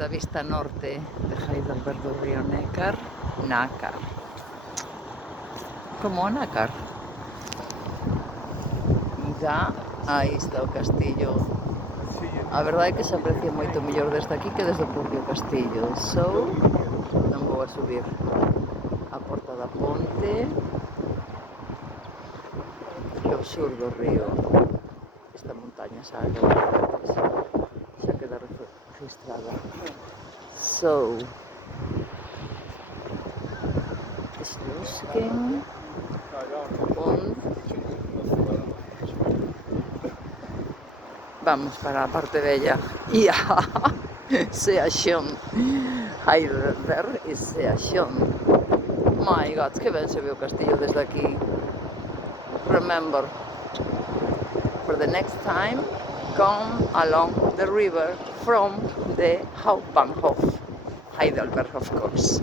da vista norte de Heidelberg do Río Nácar. Como o nácar. Ya, aí está o castillo. A verdade é que se aprecia moito mellor desde aquí que desde o propio castillo. Non vou a subir a porta da ponte e o sur do río. Esta montaña xa queda registrada. Schlusking und vamos para a parte bella. Ja, sehr schön. Heidelberg is sehr schön. My God, que ben se ve o castillo desde aquí. Remember, for the next time, come along the river from the Hauptbahnhof, Heidelberg, of course.